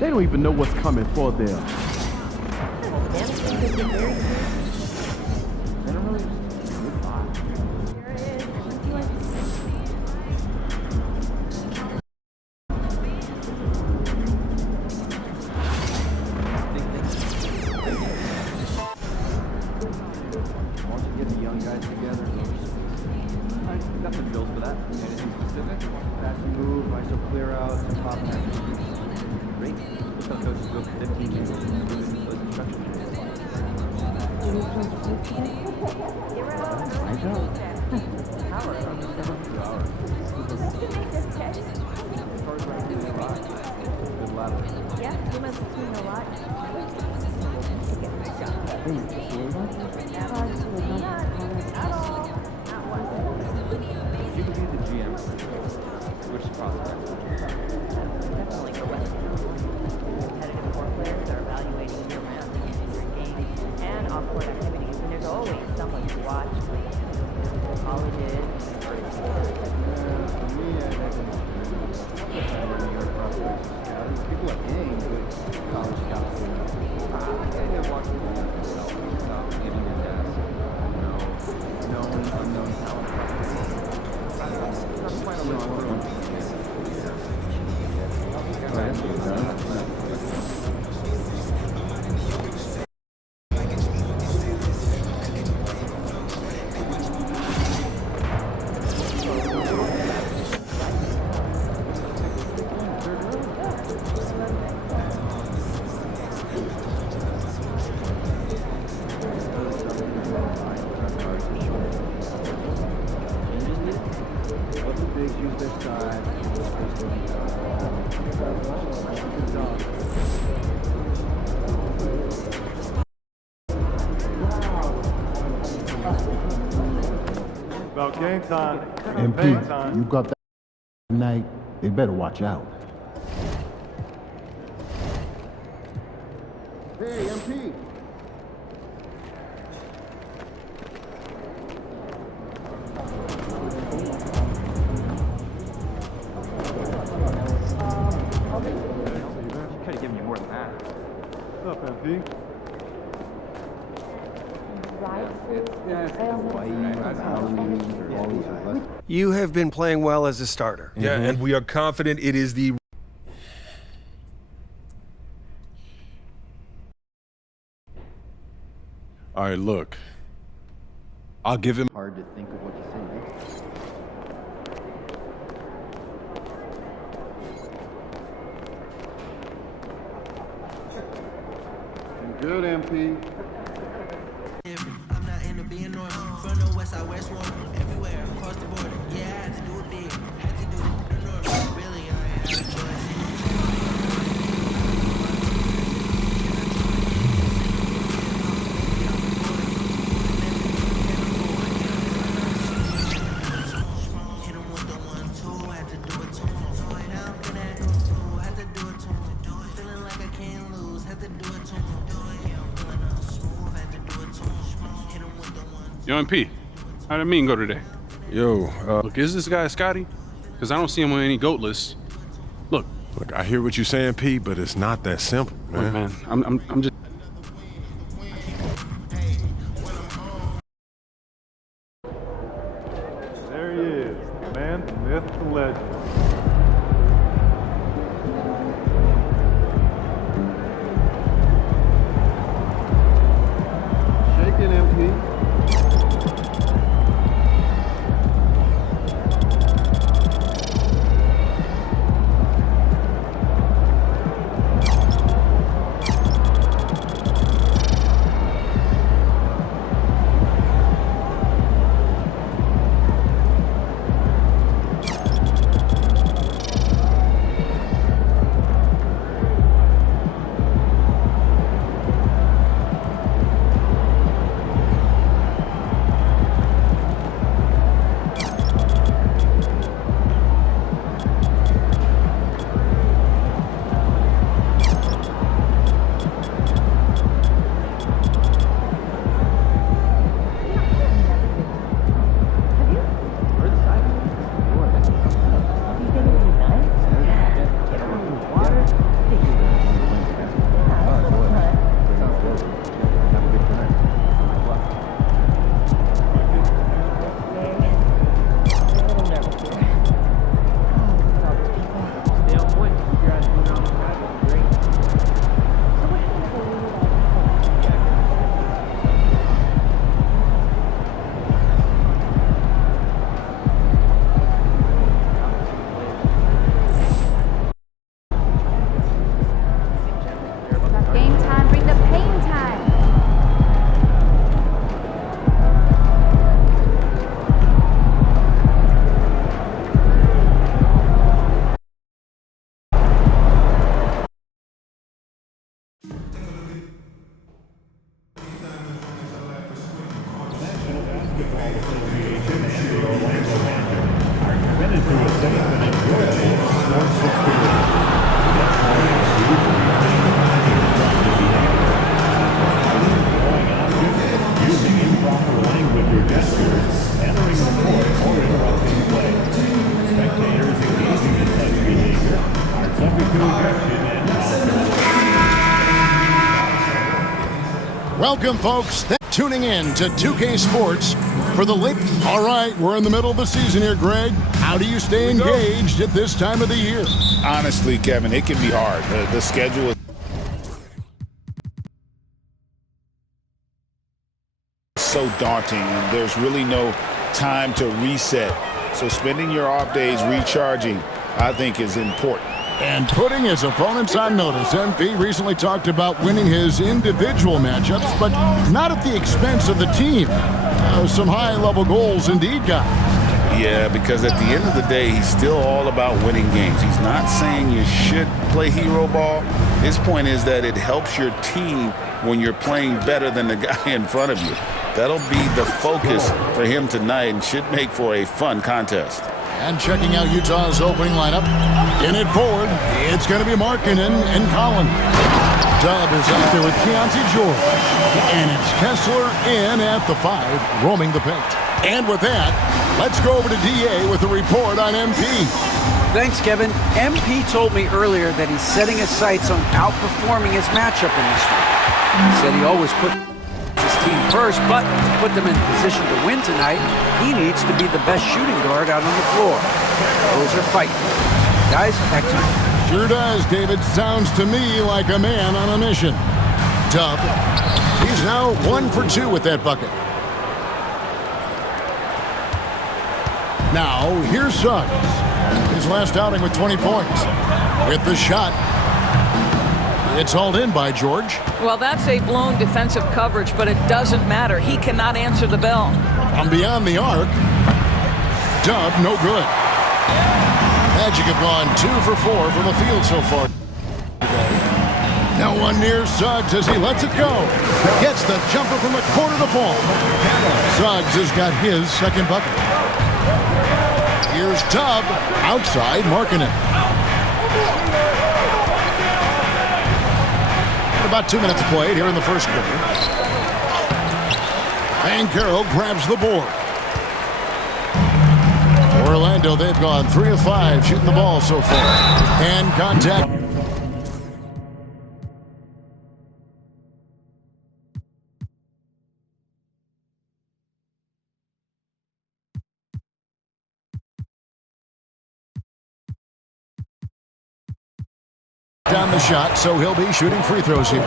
They don't even know what's coming for them. They don't really. Once you get the young guys together, I got the build for that. Anything specific? Fast move, ISO clear out, some pop action. Great. Look how coaches go for 15 minutes. Those instructions. I know. Hour. 2 hours. Cars running through the rock. Good ladder. Yeah, you must have seen a lot. At all. Not one. You could be the GM. Which prospect? Definitely for West Coast. Competitive court players are evaluating year-round your game and off-court activities, and there's always someone to watch. Colleges. For me, I think New York prospects scouting. People like game, but college scouts. I think I watch people like yourself. Stop giving your desk. Known, unknown talent. That's quite a lot of room. About game time. MP, you got that night. They better watch out. Hey, MP. Could have given you more than that. What's up, MP? You have been playing well as a starter. Yeah, and we are confident it is the... All right, look. I'll give him... Hard to think of what to say next. Good, MP. I'm not into being normal. From the west side, west one, everywhere across the border. Yeah, I had to do it big. Had to do it normal. Really, I had a choice. Hit him with the 1-2. Had to do it to him. Now I'm feeling that new flow. Had to do it to him. Feeling like I can't lose. Had to do it to him. Yeah, I'm feeling smooth. Had to do it to him. Hit him with the 1-2. Yo, MP, how did mean go today? Yo, Look, is this guy Scotty? Because I don't see him on any GOAT lists. Look, look, I hear what you're saying, P, but it's not that simple, man. look, man, I'm just... There he is. The man, the myth, the legend. Shake it, MP. Welcome, folks. Tuning in to 2K Sports for the late. All right, we're in the middle of the season here, Greg. How do you stay engaged at this time of the year? Honestly, Kevin, it can be hard. The schedule is so daunting, and there's really no time to reset. So spending your off days recharging, I think, is important. And putting his opponents on notice. MP recently talked about winning his individual matchups, but not at the expense of the team. Some high-level goals indeed, guys. Yeah, because at the end of the day, he's still all about winning games. He's not saying you should play hero ball. His point is that it helps your team when you're playing better than the guy in front of you. That'll be the focus for him tonight and should make for a fun contest. And checking out Utah's opening lineup. In it forward, it's going to be Markkanen and Collin. Dub is out there with Keontae George. And it's Kessler in at the 5, roaming the paint. And with that, let's go over to DA with a report on MP. Thanks, Kevin. MP told me earlier that he's setting his sights on outperforming his matchup in this one. He said he always put his team first, but to put them in position to win tonight, he needs to be the best shooting guard out on the floor. Those are fighting. Guys, back to you. Sure does, David. Sounds to me like a man on a mission. Dub, he's now 1 for 2 with that bucket. Now, here's Suggs. His last outing with 20 points. With the shot. It's hauled in by George. Well, that's a blown defensive coverage, but it doesn't matter. He cannot answer the bell. From beyond the arc. Dub, no good. Magic have gone 2 for 4 from the field so far. Now one near Suggs as he lets it go. Gets the jumper from the corner to fall. Suggs has got his second bucket. Here's Dub. Outside, Markkanen. About 2 minutes played here in the first quarter. And Carroll grabs the board. Orlando, they've gone 3 of 5 shooting the ball so far. And contact. Down the shot, so he'll be shooting free throws here.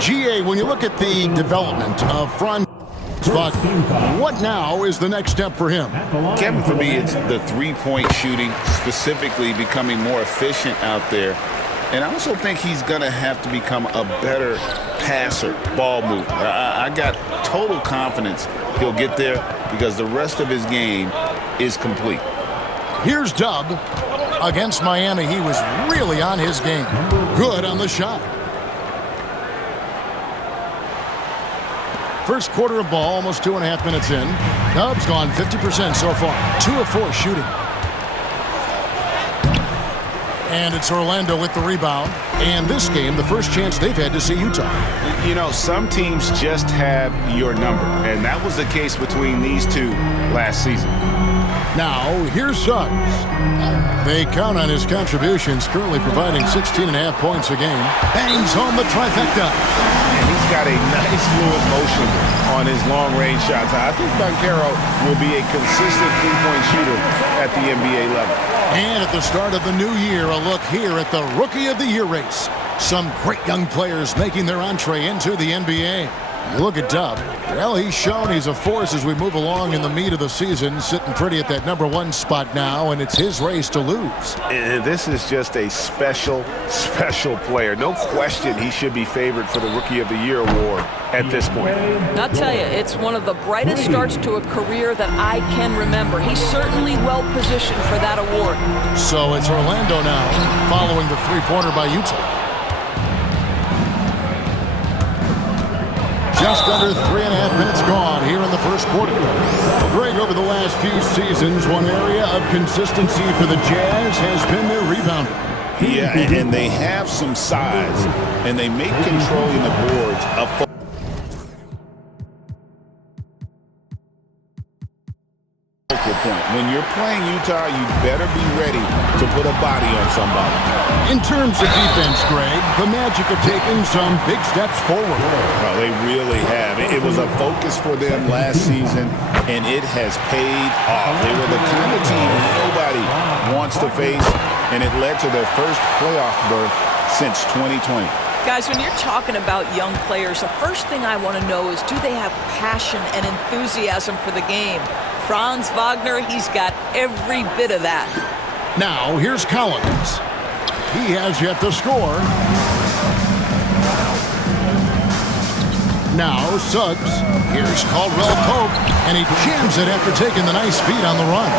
GA, when you look at the development of Franz Wagner, what now is the next step for him? Kevin, for me, it's the three-point shooting, specifically becoming more efficient out there. And I also think he's going to have to become a better passer, ball mover. I got total confidence he'll get there because the rest of his game is complete. Here's Dub. Against Miami, he was really on his game. Good on the shot. First quarter of ball, almost 2.5 minutes in. Dub's gone 50% so far. 2 of 4 shooting. And it's Orlando with the rebound. And this game, the first chance they've had to see Utah. You know, some teams just have your number. And that was the case between these two last season. Now, here's Suggs. They count on his contributions, currently providing 16.5 points a game. Bangs home the trifecta. And he's got a nice fluid motion on his long-range shots. I think Banchero will be a consistent three-point shooter at the NBA level. And at the start of the new year, a look here at the Rookie of the Year race. Some great young players making their entree into the NBA. You look at Dub. Well, he's shown he's a force as we move along in the meat of the season, sitting pretty at that #1 spot now, and it's his race to lose. This is just a special, special player. No question he should be favored for the Rookie of the Year award at this point. I'll tell you, it's one of the brightest starts to a career that I can remember. He's certainly well positioned for that award. So it's Orlando now, following the three-pointer by Utah. just under 3.5 minutes gone here in the first quarter. Greg, over the last few seasons, one area of consistency for the Jazz has been their rebounding. Yeah, and they have some size, and they make controlling the boards a focal point. When you're playing Utah, you better be ready to put a body on somebody. In terms of defense, Greg, the Magic have taken some big steps forward. Oh, they really have. It was a focus for them last season, and it has paid off. They were the kind of team nobody wants to face, and it led to their first playoff berth since 2020. Guys, when you're talking about young players, the first thing I want to know is, do they have passion and enthusiasm for the game? Franz Wagner, he's got every bit of that. Now, here's Collins. He has yet to score. Now, Suggs. Here's Caldwell Pope, and he jams it after taking the nice feed on the run.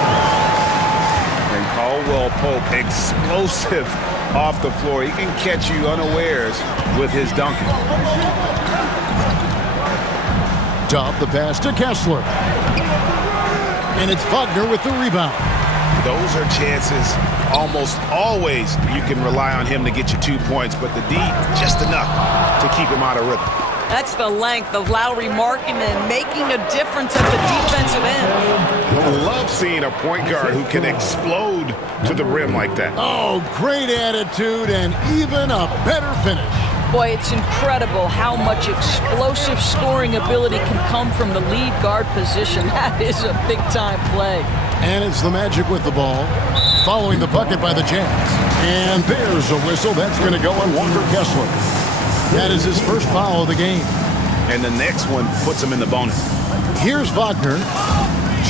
And Caldwell Pope, explosive off the floor. He can catch you unawares with his dunking. Dub the pass to Kessler. And it's Wagner with the rebound. Those are chances almost always you can rely on him to get you 2 points, but the D, just enough to keep him out of rhythm. That's the length of Lauri Markkanen making a difference at the defensive end. I love seeing a point guard who can explode to the rim like that. Oh, great attitude and even a better finish. Boy, it's incredible how much explosive scoring ability can come from the lead guard position. That is a big-time play. And it's the Magic with the ball, following the bucket by the Jazz. And there's a whistle. That's going to go on Walker Kessler. That is his first foul of the game. And the next one puts him in the bonus. Here's Wagner.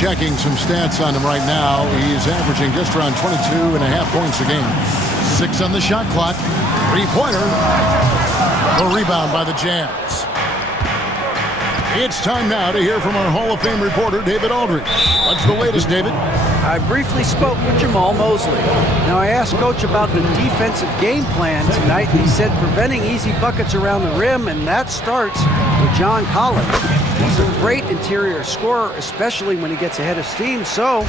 Checking some stats on him right now. He's averaging just around 22.5 points a game. 6 on the shot clock. Three-pointer. The rebound by the Jazz. It's time now to hear from our Hall of Fame reporter, David Aldridge. What's the latest, David? I briefly spoke with Jamal Mosley. Now, I asked Coach about the defensive game plan tonight, and he said preventing easy buckets around the rim, and that starts with John Collins. He's a great interior scorer, especially when he gets ahead of steam, so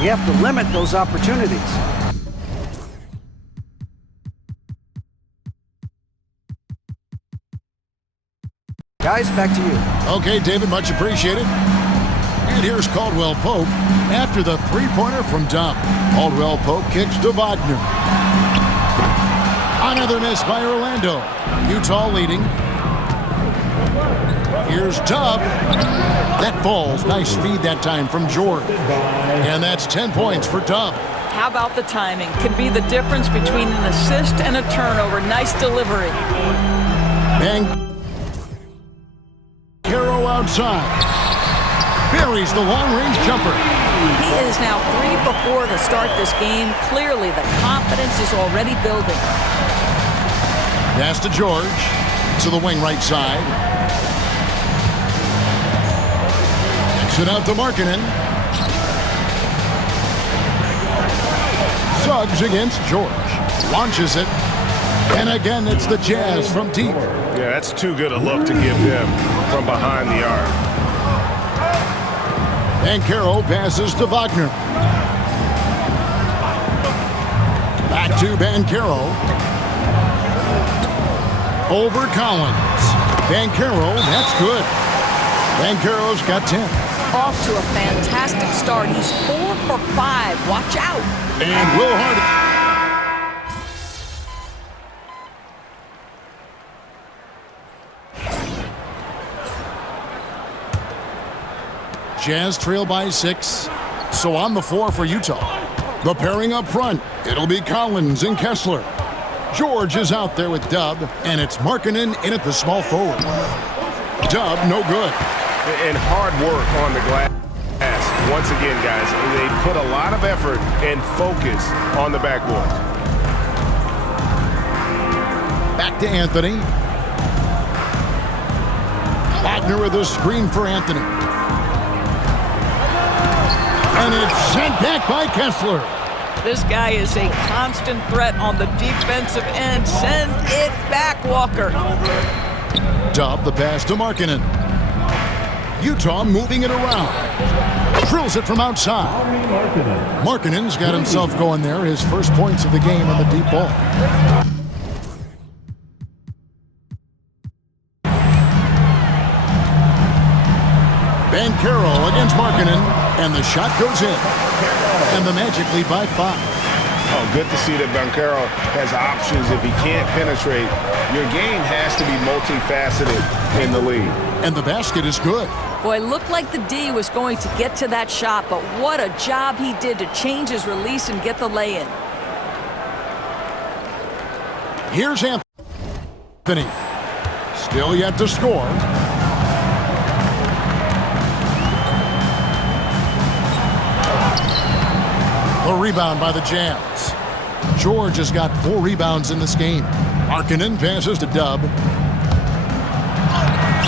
you have to limit those opportunities. Guys, back to you. Okay, David, much appreciated. And here's Caldwell Pope after the three-pointer from Dub. Caldwell Pope kicks to Wagner. Another miss by Orlando. Utah leading. Here's Dub. That falls. Nice feed that time from George. And that's 10 points for Dub. How about the timing? Could be the difference between an assist and a turnover. Nice delivery. And Caro outside. Buries the long-range jumper. He is now 3 for 4 to start this game. Clearly, the confidence is already building. Pass to George. To the wing right side. Kicks it out to Markkanen. Suggs against George. Launches it. And again, it's the Jazz from deep. Yeah, that's too good a look to give them from behind the arc. And Caro passes to Wagner. Back to Banchero. Over Collins. Banchero, that's good. Banchero's got 10. Off to a fantastic start. He's 4 for 5. Watch out. And Will Hardy. Jazz trail by 6. So on the floor for Utah. The pairing up front. It'll be Collins and Kessler. George is out there with Dub, and it's Markkanen in at the small forward. Dub, no good. And hard work on the glass. Once again, guys, they put a lot of effort and focus on the backboard. Back to Anthony. Wagner with a screen for Anthony. And it's sent back by Kessler. This guy is a constant threat on the defensive end. Send it back, Walker. Dub the pass to Markkanen. Utah moving it around. Drills it from outside. Markkanen's got himself going there. His first points of the game on the deep ball. Banchero against Markkanen, and the shot goes in. And the Magic lead by 5. Oh, good to see that Banchero has options if he can't penetrate. Your game has to be multifaceted in the league. And the basket is good. Boy, it looked like the D was going to get to that shot, but what a job he did to change his release and get the lay-in. Here's Anthony. Still yet to score. The rebound by the Jazz. George has got 4 rebounds in this game. Markkanen passes to Dub.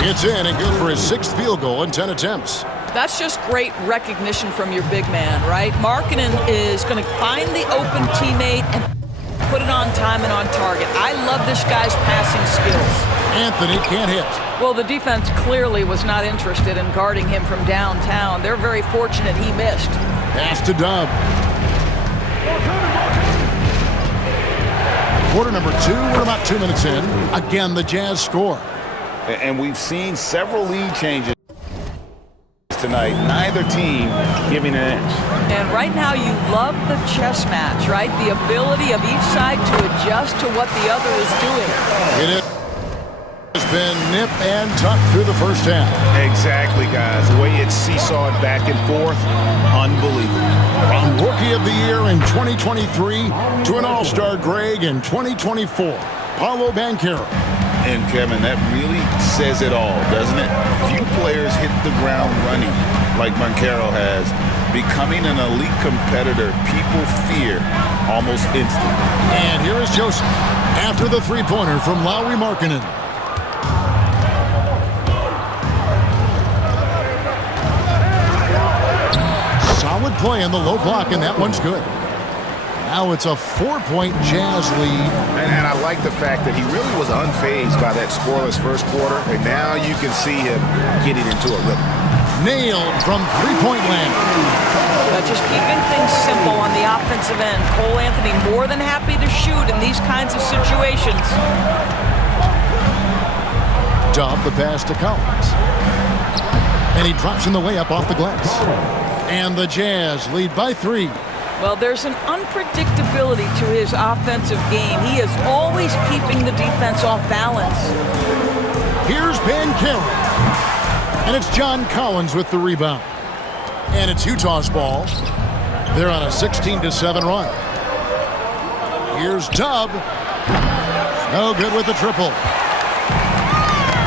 It's in and good for his 6th field goal in 10 attempts. That's just great recognition from your big man, right? Markkanen is going to find the open teammate and put it on time and on target. I love this guy's passing skills. Anthony can't hit. Well, the defense clearly was not interested in guarding him from downtown. They're very fortunate he missed. Pass to Dub. Quarter number 2, we're about 2 minutes in. Again, the Jazz score. And we've seen several lead changes tonight. Neither team giving an inch. And right now you love the chess match, right? The ability of each side to adjust to what the other is doing. It has been nip and tuck through the first half. Exactly, guys. The way it's seesawed back and forth, unbelievable. From Rookie of the Year in 2023 to an All-Star Greg in 2024, Paolo Banchero. And Kevin, that really says it all, doesn't it? Few players hit the ground running like Banchero has. Becoming an elite competitor, people fear almost instantly. And here is Joseph after the three-pointer from Lauri Markkanen. Solid play in the low block, and that one's good. Now it's a 4-point Jazz lead. And I like the fact that he really was unfazed by that scoreless first quarter, and now you can see him getting into a rhythm. Nailed from three-point land. Just keeping things simple on the offensive end. Cole Anthony more than happy to shoot in these kinds of situations. Dub the pass to Collins. And he drops in the layup off the glass. And the Jazz lead by 3. Well, there's an unpredictability to his offensive game. He is always keeping the defense off balance. Here's Banchero. And it's John Collins with the rebound. And it's Utah's ball. They're on a 16-7 run. Here's Dub. No good with the triple.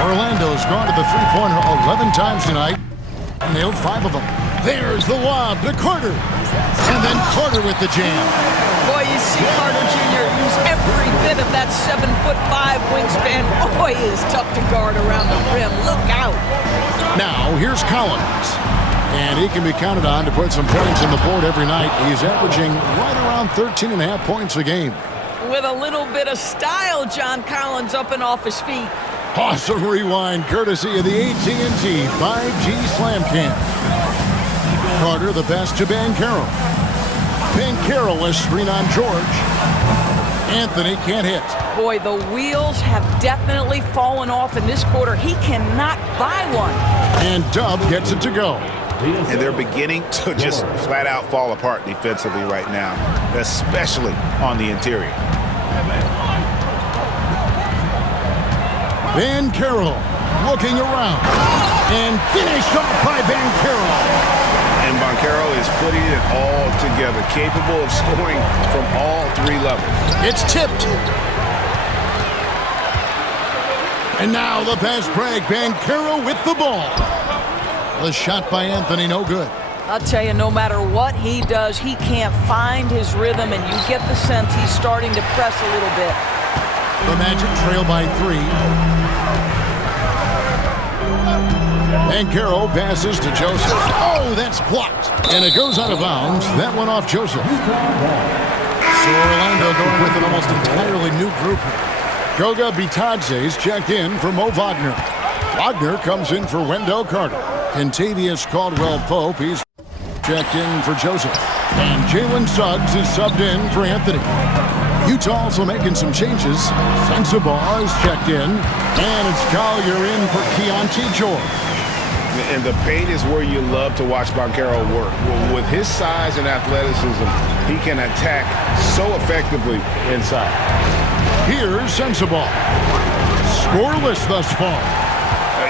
Orlando's gone to the three-pointer 11 times tonight. Nailed 5 of them. There's the lob to Carter. And then Carter with the jam. Boy, you see Carter Jr. use every bit of that 7'5" wingspan. Boy, he is tough to guard around the rim. Look out. Now, here's Collins. And he can be counted on to put some points on the board every night. He's averaging right around 13.5 points a game. With a little bit of style, John Collins up and off his feet. Awesome rewind courtesy of the AT&T 5G Slam Cam. Carter the pass to Banchero. Banchero a screen on George. Anthony can't hit. Boy, the wheels have definitely fallen off in this quarter. He cannot buy one. And Dub gets it to go. And they're beginning to just flat out fall apart defensively right now, especially on the interior. Banchero looking around. And finished off by Banchero. And Banchero is putting it all together, capable of scoring from all 3 levels. It's tipped. And now the fast break. Banchero with the ball. The shot by Anthony, no good. I'll tell you, no matter what he does, he can't find his rhythm, and you get the sense he's starting to press a little bit. The Magic trail by 3. Banchero passes to Joseph. Oh, that's blocked. And it goes out of bounds. That one off Joseph. So Orlando going with an almost entirely new group here. Goga Bitadze's checked in for Mo Wagner. Wagner comes in for Wendell Carter. Kentavious Caldwell-Pope, he's checked in for Joseph. And Jalen Suggs is subbed in for Anthony. Utah also making some changes. Sensabaugh is checked in. And it's Collier in for Keontae George. And the paint is where you love to watch Banchero work. With his size and athleticism, he can attack so effectively inside. Here's Sensabaugh. Scoreless thus far.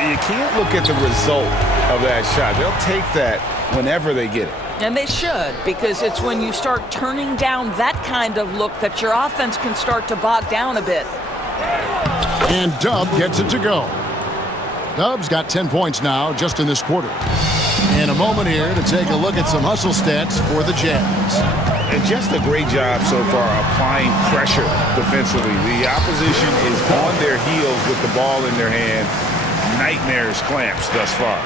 You can't look at the result of that shot. They'll take that whenever they get it. And they should, because it's when you start turning down that kind of look that your offense can start to bog down a bit. And Dub gets it to go. Dub's got 10 points now just in this quarter. And a moment here to take a look at some hustle stats for the Jazz. And just a great job so far applying pressure defensively. The opposition is on their heels with the ball in their hand. Nightmares clamps thus far.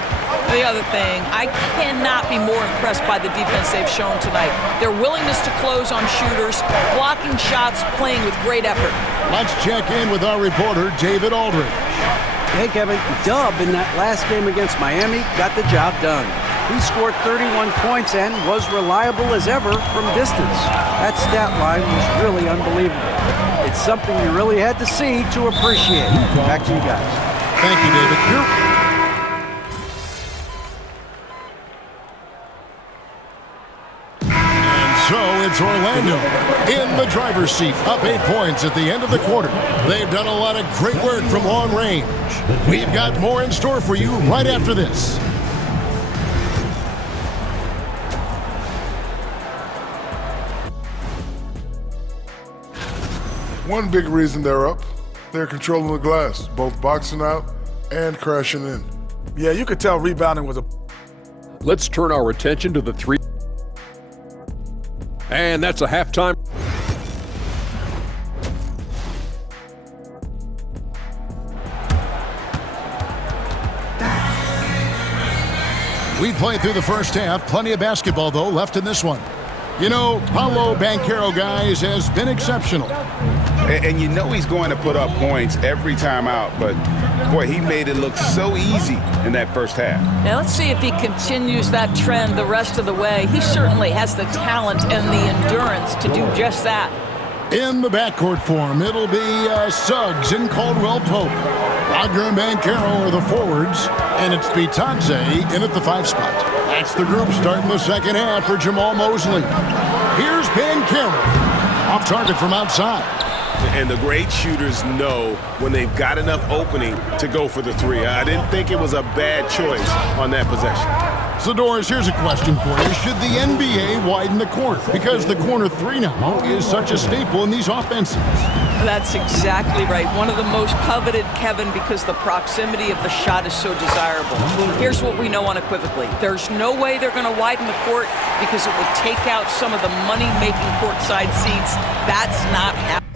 The other thing, I cannot be more impressed by the defense they've shown tonight. Their willingness to close on shooters, blocking shots, playing with great effort. Let's check in with our reporter, David Aldridge. Hey, Kevin, Dub in that last game against Miami got the job done. He scored 31 points and was reliable as ever from distance. That stat line was really unbelievable. It's something you really had to see to appreciate. Back to you guys. Thank you, David. And so it's Orlando in the driver's seat, up 8 points at the end of the quarter. They've done a lot of great work from long range. We've got more in store for you right after this. One big reason they're up, they're controlling the glass, both boxing out and crashing in. Yeah, you could tell rebounding was a... Let's turn our attention to the three. And that's a halftime. We played through the first half. Plenty of basketball, though, left in this one. You know, Paolo Banchero, guys, has been exceptional. And you know he's going to put up points every time out, but, boy, he made it look so easy in that first half. Now, let's see if he continues that trend the rest of the way. He certainly has the talent and the endurance to do just that. In the backcourt form, it'll be Suggs and Caldwell-Pope. Wagner and Banchero are the forwards, and it's Bitadze in at the 5 spot. That's the group starting the second half for Jamal Mosley. Here's Banchero, off target from outside. And the great shooters know when they've got enough opening to go for the three. I didn't think it was a bad choice on that possession. So, Doris, here's a question for you. Should the NBA widen the court? Because the corner three now is such a staple in these offenses. That's exactly right. One of the most coveted, Kevin, because the proximity of the shot is so desirable. Here's what we know unequivocally. There's no way they're going to widen the court because it would take out some of the money-making courtside seats. That's not happening.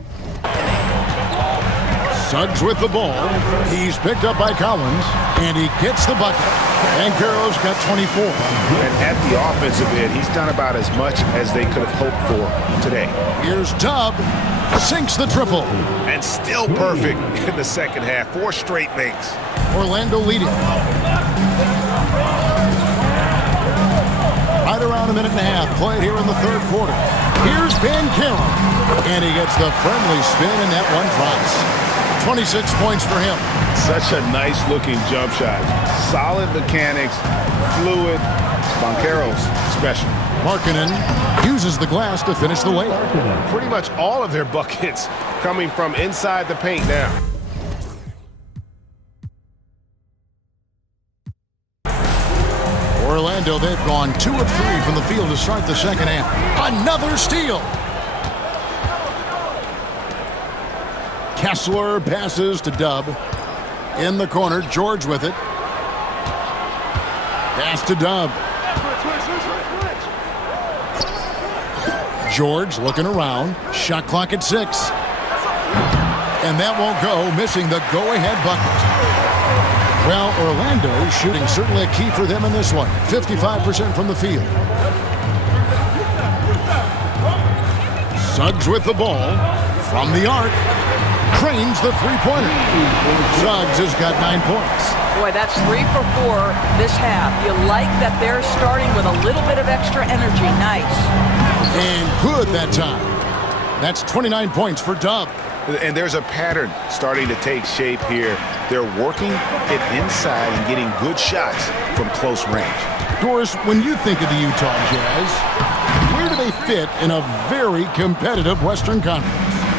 Suggs with the ball. He's picked up by Collins, and he gets the bucket. Banchero's got 24. And at the offensive end, he's done about as much as they could have hoped for today. Here's Dub. Sinks the triple. And still perfect in the second half. 4 straight makes. Orlando leading. Right around a minute and a half played here in the third quarter. Here's Banchero. And he gets the friendly spin, and that one drops. 26 points for him. Such a nice-looking jump shot. Solid mechanics, fluid. Banchero's special. Markkanen uses the glass to finish the layup. Pretty much all of their buckets coming from inside the paint now. Orlando, they've gone 2 of 3 from the field to start the second half. Another steal. Kessler passes to Dub. In the corner, George with it. Pass to Dub. George looking around. Shot clock at 6. And that won't go, missing the go-ahead bucket. Well, Orlando shooting certainly a key for them in this one. 55% from the field. Suggs with the ball from the arc. Cranes the three-pointer. Suggs has got 9 points. Boy, that's 3 for 4 this half. You like that they're starting with a little bit of extra energy. Nice. And good that time. That's 29 points for Dub. And there's a pattern starting to take shape here. They're working it inside and getting good shots from close range. Doris, when you think of the Utah Jazz, where do they fit in a very competitive Western Conference?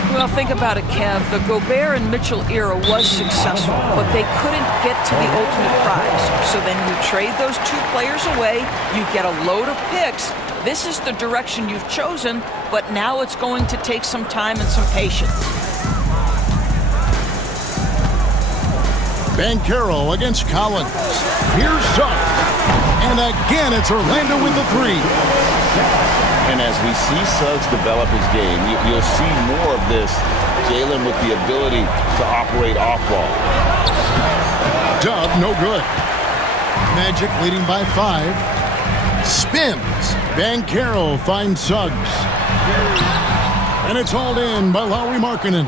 Well, think about it, Kev. The Gobert and Mitchell era was successful, but they couldn't get to the ultimate prize. So then you trade those 2 players away, you get a load of picks. This is the direction you've chosen, but now it's going to take some time and some patience. Banchero against Collins. Here's Suggs. And again, it's Orlando with the 3. And as we see Suggs develop his game, you'll see more of this. Jalen with the ability to operate off ball. Dub, no good. Magic leading by 5. Spins. Banchero finds Suggs. And it's hauled in by Lauri Markkanen.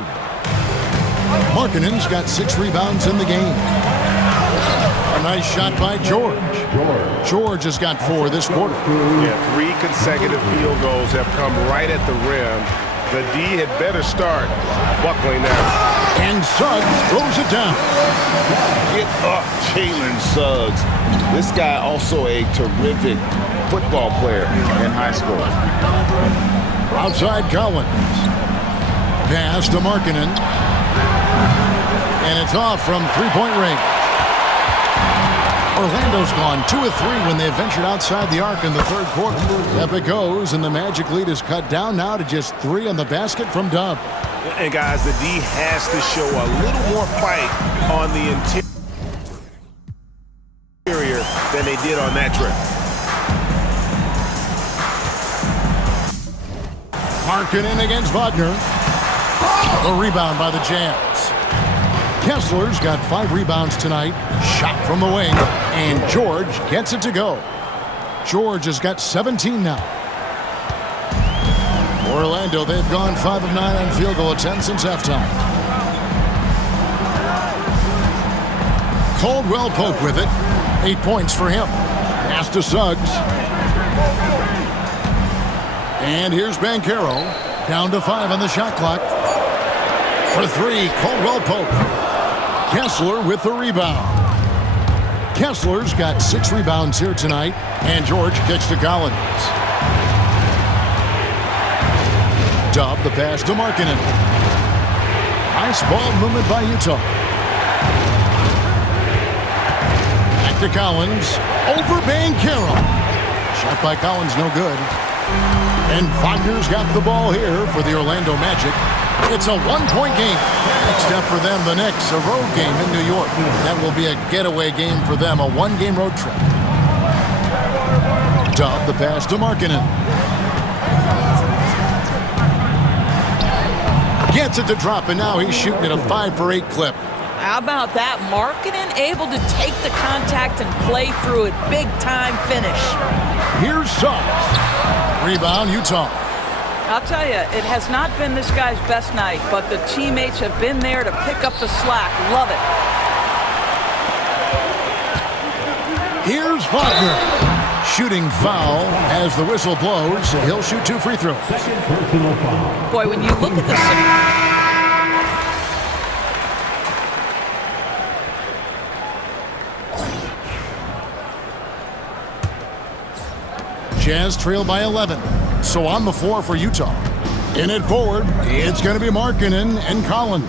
Markkanen's got 6 rebounds in the game. A nice shot by George. George has got 4 this quarter. Yeah, 3 consecutive field goals have come right at the rim. The D had better start buckling now. And Suggs throws it down. Get up, Jalen Suggs. This guy also a terrific football player in high school. Outside Collins. Pass to Markkanen. And it's off from 3-point range. Orlando's gone 2 of 3 when they ventured outside the arc in the 3rd quarter. Up it goes, and the Magic lead is cut down now to just 3 on the basket from Dub. And guys, the D has to show a little more fight on the interior than they did on that trip. Markkanen against Wagner. A rebound by the Jazz. Kessler's got 5 rebounds tonight. Shot from the wing. And George gets it to go. George has got 17 now. Orlando, they've gone 5 of 9 on field goal attempts since halftime. Caldwell Pope with it. 8 points for him. Pass to Suggs. And here's Banchero. Down to 5 on the shot clock. For 3, Caldwell Pope. Kessler with the rebound. Kessler's got 6 rebounds here tonight. And George kicks to Collins. Dub the pass to Markkanen. Nice ball movement by Utah. Back to Collins. Over Banchero. Shot by Collins, no good. And Wagner's got the ball here for the Orlando Magic. It's a 1-point game. Next up for them, the Knicks, a road game in New York. That will be a getaway game for them, a 1-game road trip. Dub the pass to Markkanen. Gets it to drop, and now he's shooting at a 5 for 8 clip. How about that? Markkanen able to take the contact and play through it. Big-time finish. Here's Suggs. Rebound, Utah. I'll tell you, it has not been this guy's best night, but the teammates have been there to pick up the slack. Love it. Here's Wagner. Shooting foul as the whistle blows. He'll shoot 2 free throws. Boy, when you look at the... Jazz trail by 11. So on the floor for Utah. In it forward, it's going to be Markkanen and Collins.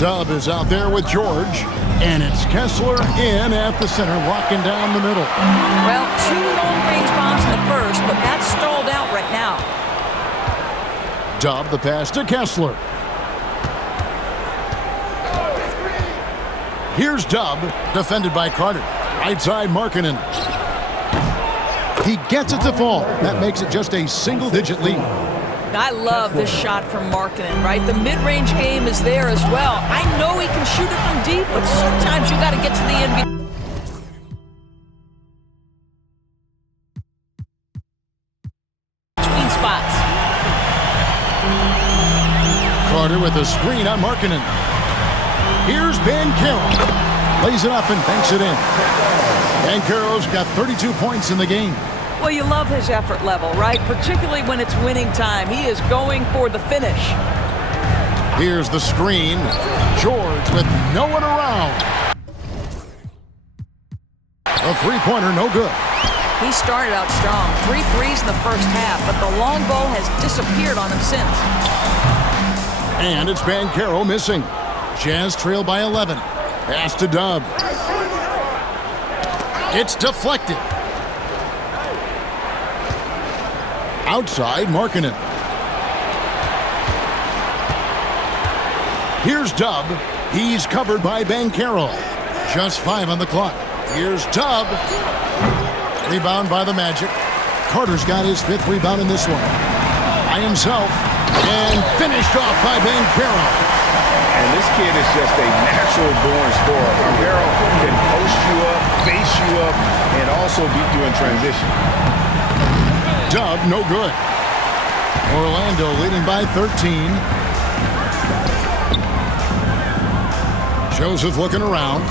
Dub is out there with George. And it's Kessler in at the center, locking down the middle. Well, 2 long-range bombs in the first, but that's stalled out right now. Dub the pass to Kessler. Here's Dub, defended by Carter. Right side, Markkanen. He gets it to fall. That makes it just a single-digit lead. I love this shot from Markkanen, right? The mid-range game is there as well. I know he can shoot it from deep, but sometimes you got to get to the NBA. Between spots. Carter with a screen on Markkanen. Here's Banchero. Lays it up and banks it in. Banchero's got 32 points in the game. Well, you love his effort level, right? Particularly when it's winning time. He is going for the finish. Here's the screen. George with no one around. A three-pointer, no good. He started out strong. 3 threes in the first half, but the long ball has disappeared on him since. And it's Banchero missing. Jazz trail by 11. Pass to Dub. It's deflected. Outside, Markkanen. Here's Dub. He's covered by Banchero. Just 5 on the clock. Here's Dub. Rebound by the Magic. Carter's got his 5th rebound in this one. By himself. And finished off by Banchero. And this kid is just a natural-born scorer. Banchero can post you up, face you up, and also beat you in transition. Dub, no good. Orlando leading by 13. Joseph looking around.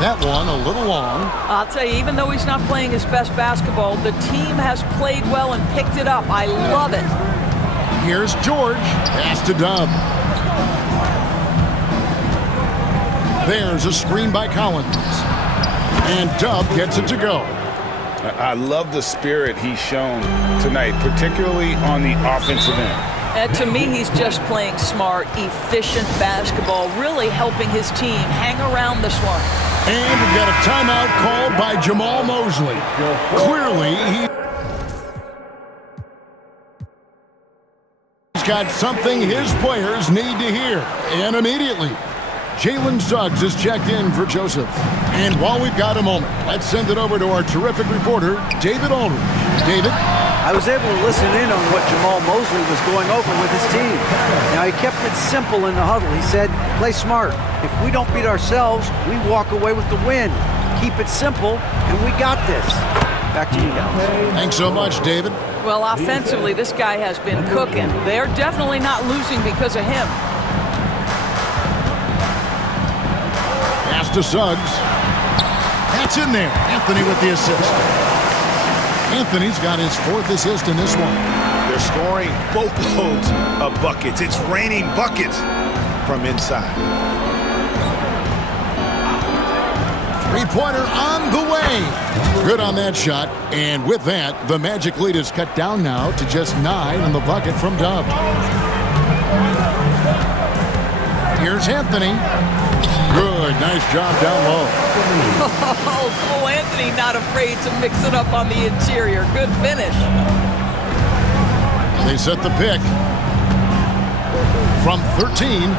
That one a little long. I'll tell you, even though he's not playing his best basketball, the team has played well and picked it up. I love it. Here's George. Pass to Dub. There's a screen by Collins. And Dub gets it to go. I love the spirit he's shown tonight, particularly on the offensive end. And to me, he's just playing smart, efficient basketball, really helping his team hang around this one. And we've got a timeout called by Jamal Mosley. Clearly, he's got something his players need to hear. And immediately, Jalen Suggs is checked in for Joseph. And while we've got a moment, let's send it over to our terrific reporter, David Aldridge. David? I was able to listen in on what Jamal Mosley was going over with his team. Now, he kept it simple in the huddle. He said, play smart. If we don't beat ourselves, we walk away with the win. Keep it simple, and we got this. Back to you guys. Thanks so much, David. Well, offensively, this guy has been cooking. They're definitely not losing because of him. Pass to Suggs. That's in there. Anthony with the assist. Anthony's got his 4th assist in this one. They're scoring boatloads of buckets. It's raining buckets from inside. Three-pointer on the way. Good on that shot. And with that, the Magic lead is cut down now to just 9 on the bucket from Dub. Here's Anthony. Good, nice job down low. Oh, Cole Anthony not afraid to mix it up on the interior. Good finish. They set the pick. From 13,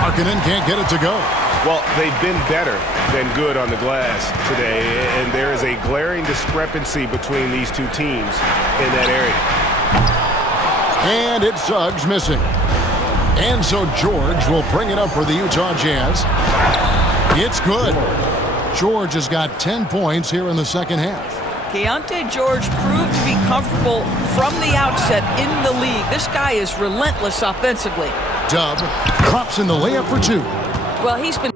Markkanen can't get it to go. Well, they've been better than good on the glass today, and there is a glaring discrepancy between these two teams in that area. And it's Suggs missing. And so George will bring it up for the Utah Jazz. It's good. George has got 10 points here in the second half. Keontae George proved to be comfortable from the outset in the league. This guy is relentless offensively. Dub drops in the layup for 2. Well, he's been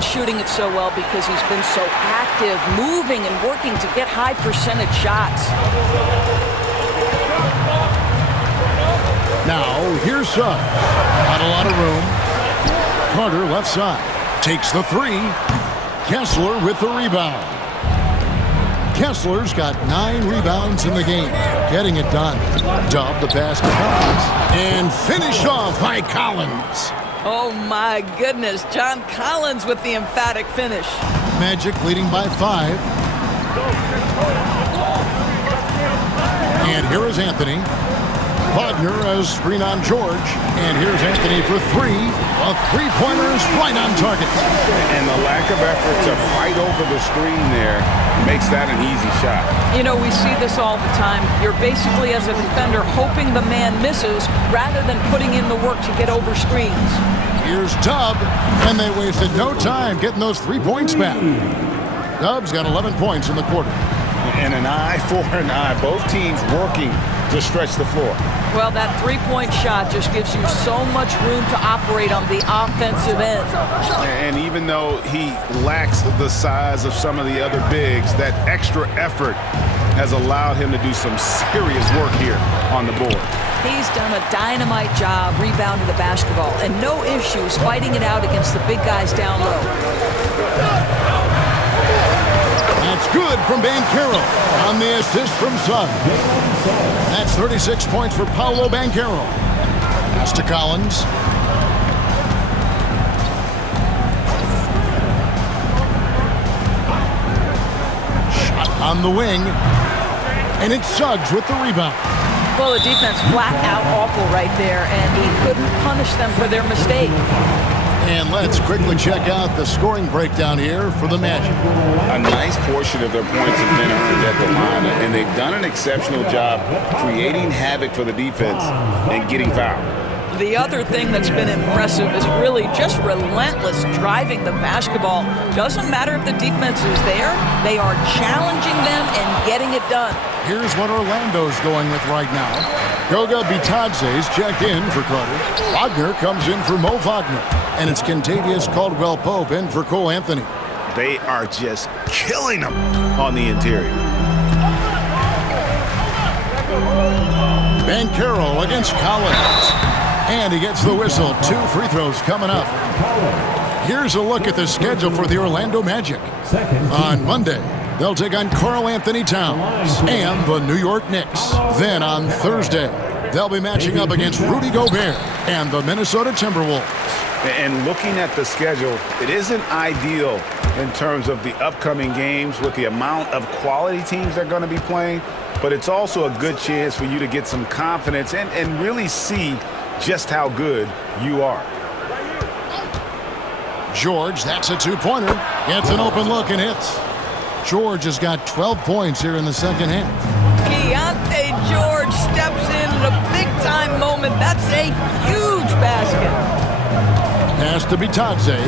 shooting it so well because he's been so active, moving and working to get high percentage shots. Now, here's Suggs. Not a lot of room. Carter left side. Takes the 3. Kessler with the rebound. Kessler's got 9 rebounds in the game. Getting it done. Dub the pass to Collins. And finished off by Collins. Oh, my goodness. John Collins with the emphatic finish. Magic leading by 5. And here is Anthony. Wagner as screen on George. And here's Anthony for 3. A three-pointer is right on target. And the lack of effort to fight over the screen there makes that an easy shot. You know, we see this all the time. You're basically, as a defender, hoping the man misses rather than putting in the work to get over screens. Here's Dub, and they wasted no time getting those 3 points back. Dub's got 11 points in the quarter. And an eye for an eye. Both teams working to to stretch the floor. Well, that three-point shot just gives you so much room to operate on the offensive end. And even though he lacks the size of some of the other bigs, that extra effort has allowed him to do some serious work here on the board. He's done a dynamite job rebounding the basketball, and no issues fighting it out against the big guys down low. That's good from Banchero on the assist from Suggs. That's 36 points for Paolo Banchero. Pass to Collins. Shot on the wing. And it's Suggs with the rebound. Well, the defense flat out awful right there, and he couldn't punish them for their mistake. And let's quickly check out the scoring breakdown here for the Magic. A nice portion of their points have been earned at the line, and they've done an exceptional job creating havoc for the defense and getting fouled. The other thing that's been impressive is really just relentless driving the basketball. Doesn't matter if the defense is there, they are challenging them and getting it done. Here's what Orlando's going with right now. Goga Bitadze's checked in for Carter. Wagner comes in for Mo Wagner. And it's Kentavious Caldwell-Pope in for Cole Anthony. They are just killing them on the interior. Banchero against Collins. And he gets the whistle. 2 free throws coming up. Here's a look at the schedule for the Orlando Magic. On Monday, they'll take on Karl Anthony Towns and the New York Knicks. Then on Thursday, they'll be matching up against Rudy Gobert and the Minnesota Timberwolves. And looking at the schedule, it isn't ideal in terms of the upcoming games with the amount of quality teams they're going to be playing, but it's also a good chance for you to get some confidence and really see just how good you are. George, that's a two-pointer. Gets an open look and hits. George has got 12 points here in the second half. Keontae George steps in at a big-time moment. That's a huge basket. Pass to Bitadze.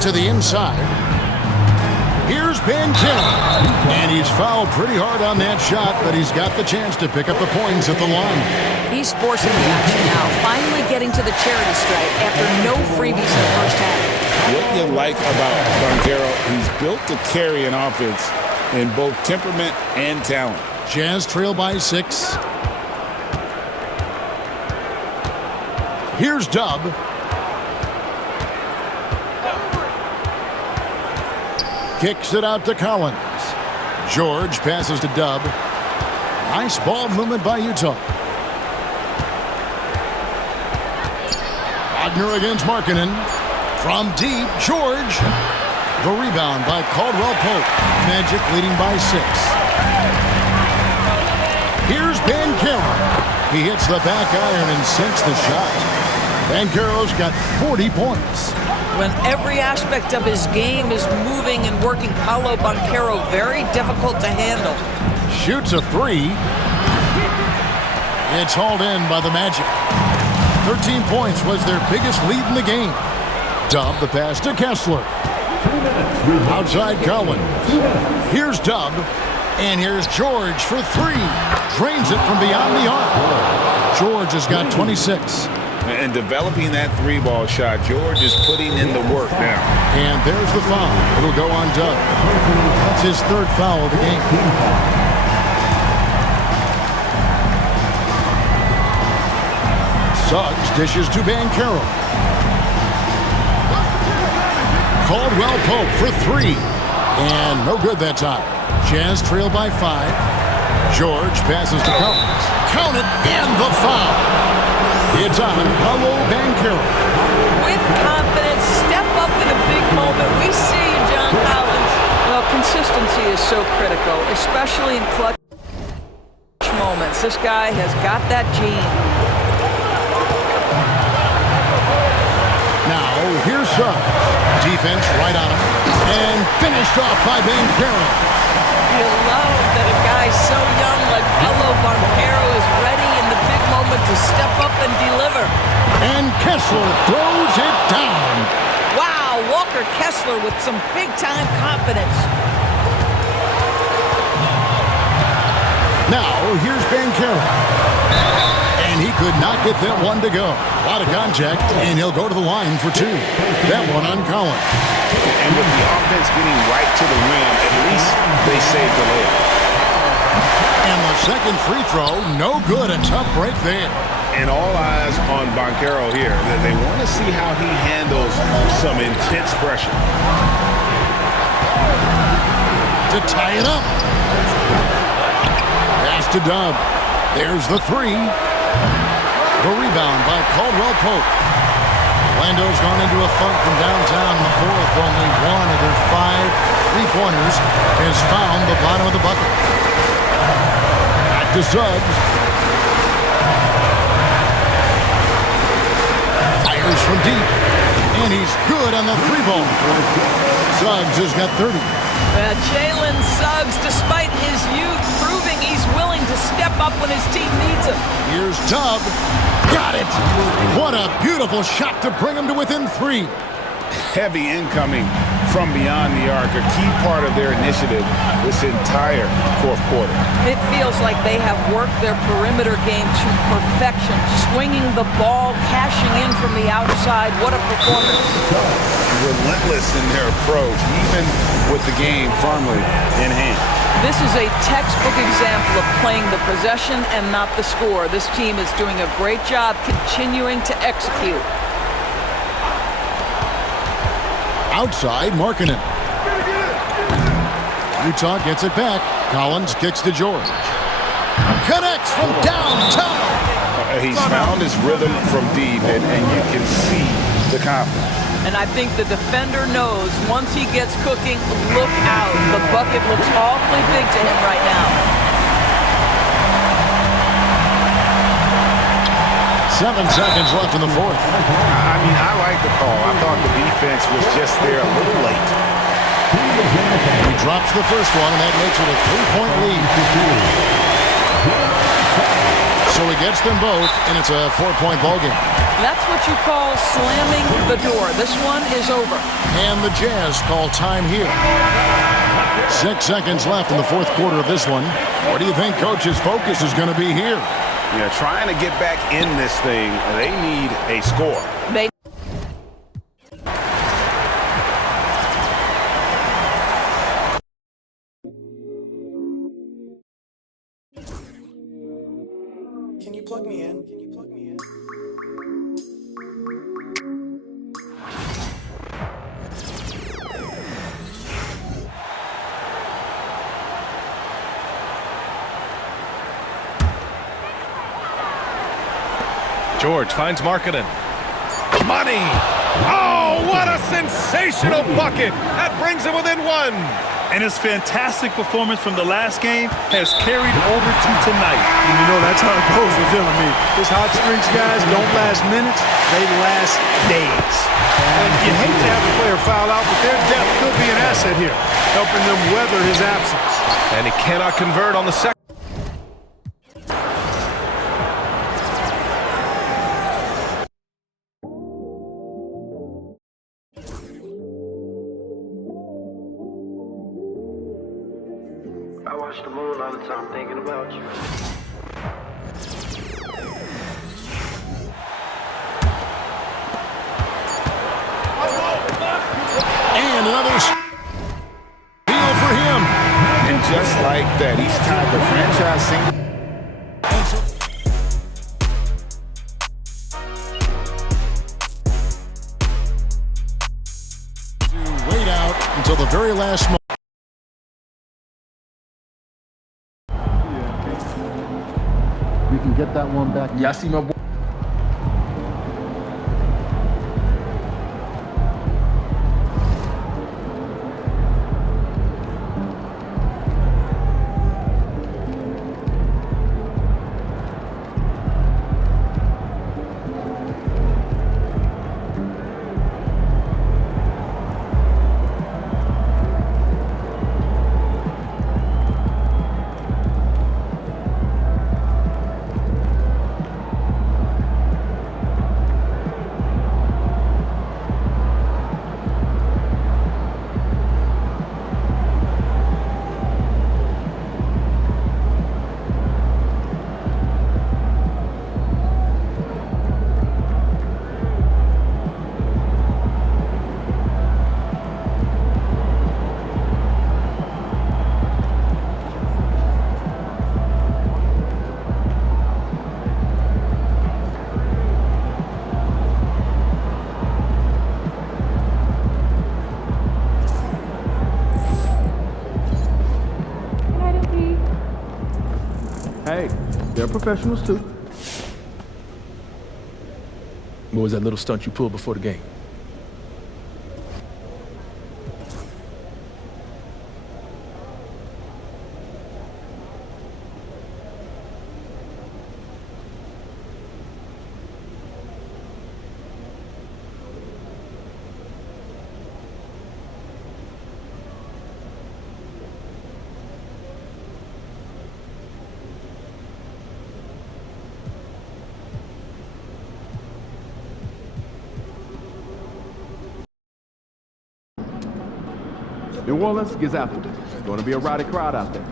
To the inside. Here's Banchero. And he's fouled pretty hard on that shot, but he's got the chance to pick up the points at the line. He's forcing the action now, finally getting to the charity stripe after no freebies in the first half. What you like about Banchero, he's built to carry an offense in both temperament and talent. Jazz trail by 6. Here's Dub. Kicks it out to Collins. George passes to Dub. Nice ball movement by Utah. Wagner against Markkanen. From deep, George. The rebound by Caldwell-Pope. Magic leading by 6. Here's Banchero. He hits the back iron and sinks the shot. Banchero's got 40 points. When every aspect of his game is moving and working, Paolo Banchero very difficult to handle. Shoots a 3. It's hauled in by the Magic. 13 points was their biggest lead in the game. Dub the pass to Kessler. Outside Collins. Here's Dub. And here's George for 3. Drains it from beyond the arc. George has got 26. And developing that 3-ball shot, George is putting in the work now. And there's the foul. It'll go on Dub. That's his 3rd foul of the game. Suggs dishes to Banchero. Caldwell-Pope for 3. And no good that time. Jazz trail by 5. George passes to Collins. Count it, and the foul. It's on Paolo Banchero. With confidence, step up in a big moment. We see you, John Collins. Well, consistency is so critical, especially in clutch moments. This guy has got that gene. Now, here's Suggs. Defense right on him. And finished off by Banchero. You love that a guy so young like Paolo Banchero is ready in the big moment to step up and deliver. And Kessler throws it down. Wow, Walker Kessler with some big-time confidence. Now, here's Banchero. And he could not get that one to go. A lot of contact, and he'll go to the line for 2. That one on Collins. And with the offense getting right to the rim, at least they saved the layup. And the second free throw, no good. A tough break there. And all eyes on Banchero here. They want to see how he handles some intense pressure. To tie it up. Pass to Dub. There's the 3. The rebound by Caldwell Pope. Orlando's gone into a funk from downtown in the fourth. Only one of their 5 3-pointers has found the bottom of the bucket. Back to Suggs. Fires from deep. And he's good on the 3-ball. Suggs has got 30. Jalen Suggs, despite his youth, proving he's willing to step up when his team needs him. Here's Dub. Got it! What a beautiful shot to bring him to within 3. Heavy incoming from beyond the arc, a key part of their initiative this entire fourth quarter. It feels like they have worked their perimeter game to perfection, swinging the ball, cashing in from the outside. What a performance. Relentless in their approach, even with the game firmly in hand. This is a textbook example of playing the possession and not the score. This team is doing a great job continuing to execute. Outside, Markkanen. Utah gets it back. Collins kicks to George. Connects from downtown. He's found his rhythm from deep, and you can see the confidence. And I think the defender knows once he gets cooking, look out. The bucket looks awfully big to him right now. 7 seconds left in the fourth. I mean, I like the call. I thought the defense was just there a little late. He drops the first one, and that makes it a 3-point lead. So he gets them both, and it's a 4-point ballgame. That's what you call slamming the door. This one is over. And the Jazz call time here. 6 seconds left in the fourth quarter of this one. What do you think Coach's focus is going to be here? Yeah, trying to get back in this thing, they need a score. They Can you plug me in? Can you plug me in? George finds Markkanen. Money! Oh, what a sensational bucket! That brings him within 1. And his fantastic performance from the last game has carried over to tonight. And you know, that's how it goes with him. I mean, his hot streaks, guys, don't last minutes. They last days. And you hate to have a player foul out, but their depth could be an asset here, helping them weather his absence. And he cannot convert on the second. I watch the moon all the time thinking about you. And another steal for him. And just like that, he's tied the franchise single. To wait out until the very last moment. You can get that one back. Yeah, I see my boy. Hey, they're professionals too. What was that little stunt you pulled before the game? New Orleans gets after it. It's going to be a rowdy crowd out there.